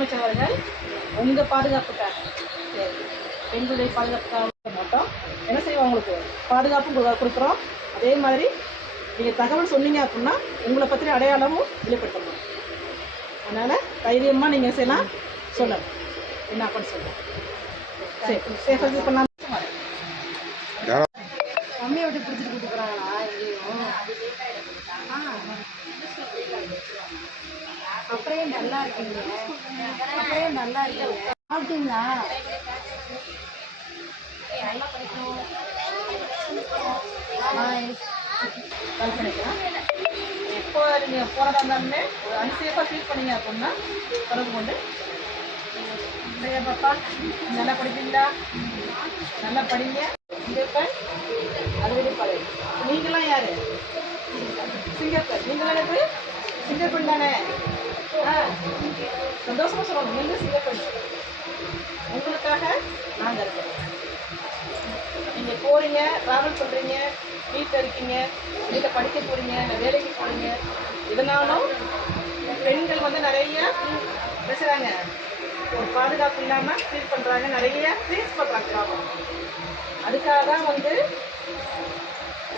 முதலமைச்சர் அவர்கள் உங்கள் பாதுகாப்புக்காக, பெண்களுடைய பாதுகாப்புக்காக மட்டும் என்ன செய்வோம், உங்களுக்கு பாதுகாப்பும் கொடுக்குறோம். அதே மாதிரி நீங்கள் தகவல் சொன்னீங்க அப்படின்னா உங்களை பற்றின அடையாளமும் வெளிப்படுத்தணும். அதனால் தைரியமாக நீங்கள் செய்யலாம், சொல்லணும் என்ன அப்படின்னு சொல்லலாம். சரி, சேஃபாக இது பண்ணலாம். மம்மியை விட்டு பிடிச்சிட்டு கொடுக்குறாங்களா எங்கேயும்? அப்படியே நல்லா இருக்கீங்க, அப்படியே நல்லா இருக்கீங்க. சாப்பிட்டீங்களா? கால் பண்ணிக்கலாம். எப்போ நீங்கள் போகிறதா இருந்தாலுமே ஒரு அன்சேஃபாக ஃபீல் பண்ணீங்க அப்படின்னா தொடர்பு கொண்டு. இல்லையா பாப்பா, நல்லா படிப்பீங்களா? நல்லா படிங்க. சிங்கப்பெண் அது பாரு. நீங்களாம் யாரு? சிங்கப்பெண். நீங்களாம் எனக்கு சிங்கப்பெண் தானே? சந்தோஷமாக சொல்லணும், நீங்கள் சிங்கப்பெண். உங்களுக்காக நாங்கள் இருக்கோம். நீங்கள் போகிறீங்க, ட்ராவல் பண்ணுறீங்க, வீட்டில் இருக்கீங்க, வீட்டில் படிக்க போகிறீங்க, இல்லை வேலைக்கு போகிறீங்க, இதனாலும் பெண்கள் வந்து நிறைய பேசுகிறாங்க, ஒரு பாதுகாப்பு இல்லாமல் ஃபீல் பண்ணுறாங்க, நிறைய ஃபேஸ் பண்ணுறாங்க. அதுக்காக தான் வந்து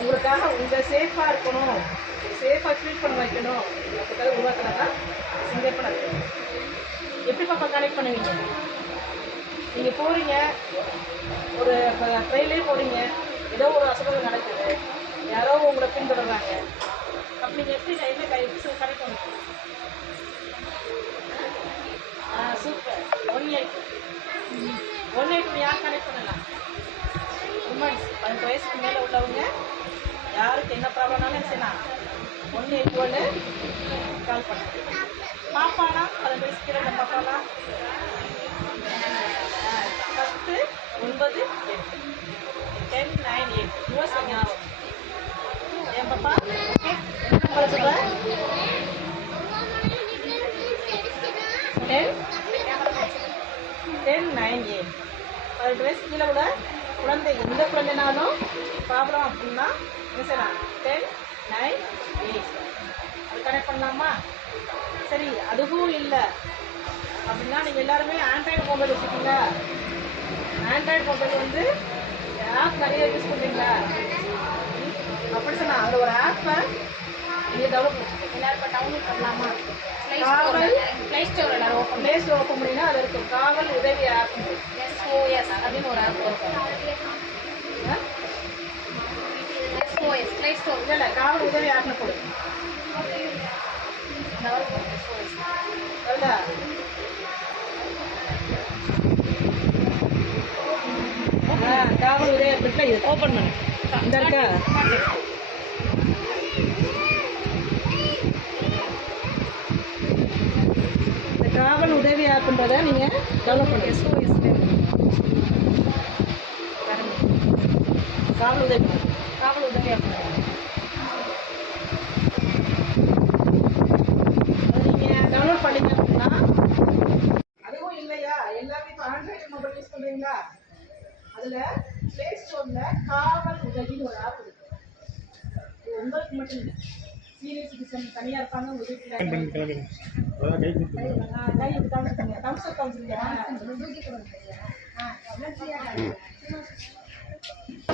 உங்களுக்காக உங்கள் சேஃபாக இருக்கணும், சேஃபாக ஃபீல் பண்ண வைக்கணும், அதுக்காக உருவாக்குனா தான் சிங்கப்பெண் இருக்கணும். எப்படி பாப்பா கனெக்ட் பண்ணுவீங்க? நீங்கள் போகிறீங்க, ஒரு ட்ரெயின்லேயே போகிறீங்க, ஏதோ ஒரு அசம்பவம் நடக்குது, யாரோ உங்களை பின்தொடர்றாங்க, அப்படி நீங்கள் எப்படி எப்படி கனெக்ட் பண்ணுவீங்க? சூப்பர். 182 யார் கனெக்ட் பண்ணலாம்? உமன்ஸ் 18 வயசுக்கு மேலே உள்ளவங்க யாருக்கு என்ன ப்ராப்ளம்னாலும் செய்யலாம், 181 கால் பண்ணுங்க. பாப்பானா 18 வயசுக்கு கீழே உள்ள பாப்பானா 10 9 8 10 9 8 யூஎஸ் ஞாபகம். ஏன் பாப்பா நம்பரை சொல்கிறேன்? 10 9 8. 18 வயசு கீழே உள்ள குழந்தை, எந்த குழந்தைனாலும் ப்ராப்ளம் அப்படின்னா என்ன செய்யலாம்? 10 9 8 அது கனெக்ட் பண்ணலாமா? சரி, அதுவும் இல்லை அப்படின்னா நீங்கள் எல்லாருமே ஆண்ட்ராய்டு மொபைல் வச்சுருக்கீங்க. ஆண்ட்ராய்டு மொபைல் வந்து ஆப் நிறைய யூஸ் பண்ணுறீங்களா? அப்படி சொன்னால் அதில் ஒரு ஆப்பை நீங்கள் டெவலப் பண்ணிக்கோங்க. எல்லாரும் இப்போ டவுன்லோட் பண்ணலாமா? காவல் ப்ளே ஸ்டோர் ஓப்பன் பண்ணிங்கன்னா அது இருக்கும், காவல் உதவி ஆப் SOS அப்படின்னு ஒரு ஆப் இருக்கும். SOS ப்ளே ஸ்டோர் இல்லை, காவல் உதவி ஆப்னு கொடுக்கும். வருதா? காவல் உதவி ஆப்ல இது ஓப்பன் பண்ணு. இந்த இருக்கா? காவல் உதவி ஆப்ன்றதை நீங்கள் டெவலப் பண்ணுங்க. SOS காவல் உதவி ஆப் அது நீங்கள் டவுன்லோட் பண்ணீங்க அப்படின்னா, அதுவும் இல்லையா எல்லாமே இப்போ ஆண்ட்ராய்டு மொபைல் யூஸ் பண்ணுறீங்களா? அதில் ப்ளே ஸ்டோரில் காவல் உதவின்னு ஒரு ஆப் இருக்குது. உங்களுக்கு மட்டும் இல்லை, சீனியர் சிட்டிசன் தனியாக இருப்பாங்க, உங்கள் வீட்டில் தம்ஸ் அப் காமிச்சிருக்கேன்.